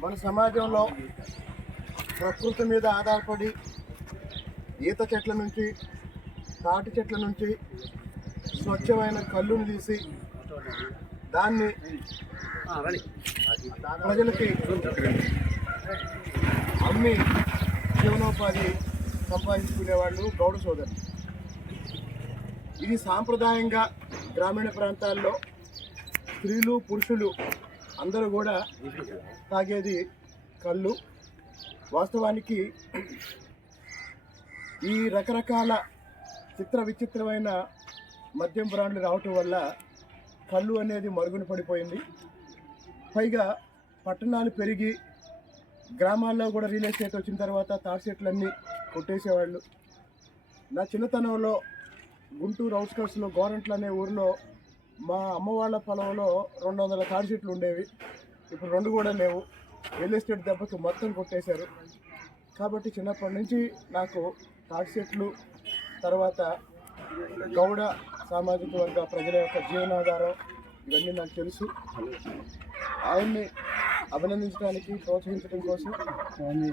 మన సమాజంలో ప్రకృతి మీద ఆధారపడి ఈత చెట్ల నుంచి తాటి చెట్ల నుంచి స్వచ్ఛమైన కళ్ళును తీసి దాన్ని ప్రజలకి అమ్మి జీవనోపాధి సంపాదించుకునేవాళ్ళు గౌడ సోదరులు. ఇది సాంప్రదాయంగా గ్రామీణ ప్రాంతాల్లో స్త్రీలు పురుషులు అందరూ కూడా తాగేది కళ్ళు. వాస్తవానికి ఈ రకరకాల చిత్ర విచిత్రమైన మద్యం బ్రాండ్లు రావటం వల్ల కళ్ళు అనేది మరుగున పడిపోయింది. పైగా పట్టణాలు పెరిగి గ్రామాల్లో కూడా రియల్ ఎస్టేట్ వచ్చిన తర్వాత తాటి చెట్లన్నీ కొట్టేసేవాళ్ళు. నా చిన్నతనంలో గుంటూరు అవుట్స్కట్స్లో గోరంట్లు అనే ఊరిలో మా అమ్మ వాళ్ళ పొలంలో రెండు వందల తాడి చెట్లు ఉండేవి. ఇప్పుడు రెండు కూడా లేవు. రియల్ ఎస్టేట్ దెబ్బకి మొత్తం కొట్టేశారు. కాబట్టి చిన్నప్పటి నుంచి నాకు తాటి చెట్లు తర్వాత గౌడ సామాజిక వర్గ ప్రజల యొక్క జీవనాధారం ఇవన్నీ నాకు తెలుసు. ఆయన్ని అభినందించడానికి ప్రోత్సహించడం కోసం నేను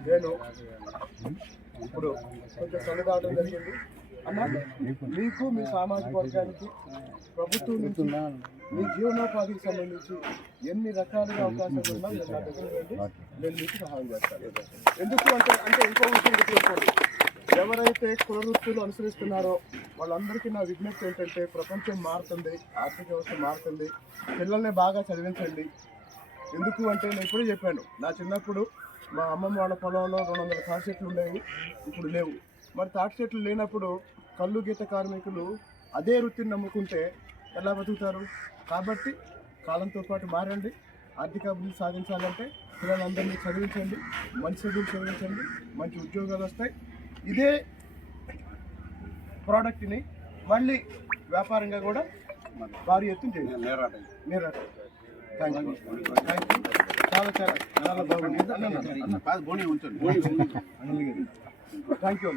ఇప్పుడు కొంచెం కళ్ళు దాటం జరిగింది. అన్న మీకు మీ సామాజిక వర్గానికి ప్రభుత్వం నుంచి మీ జీవనోపాధికి సంబంధించి ఎన్ని రకాలుగా అవకాశాలు ఉన్నా మీరు నా దగ్గర నేను మీకు సహాయం చేస్తాను. ఎందుకు అంటే అంటే ఇంకో విషయం గుర్తుంచుకోండి ఎవరైతే కుల వృత్తులు అనుసరిస్తున్నారో వాళ్ళందరికీ నా విజ్ఞప్తి ఏంటంటే ప్రపంచం మారుతుంది ఆర్థిక వ్యవస్థ మారుతుంది పిల్లల్ని బాగా చదివించండి ఎందుకు అంటే నేను ఇప్పుడే చెప్పాను. నా చిన్నప్పుడు మా అమ్మమ్మ వాళ్ళ పొలంలో రెండు వందల తాటి చెట్లు ఉండేవి ఇప్పుడు లేవు. మరి తాటి చెట్లు లేనప్పుడు కళ్ళు గీత కార్మికులు అదే వృత్తిని నమ్ముకుంటే ఎలా బతుకుతారు? కాబట్టి కాలంతో పాటు మారండి. ఆర్థిక అభివృద్ధి సాధించాలంటే పిల్లలందరినీ చదివించండి మంచి చదువులు చదివించండి మంచి ఉద్యోగాలు వస్తాయి. ఇదే ప్రోడక్ట్ని మళ్ళీ వ్యాపారంగా కూడా భారీ ఎత్తున చేయాలి నేరాట. థ్యాంక్ యూ థ్యాంక్ యూ చాలా చాలా చాలా బాగుంది థ్యాంక్ యూ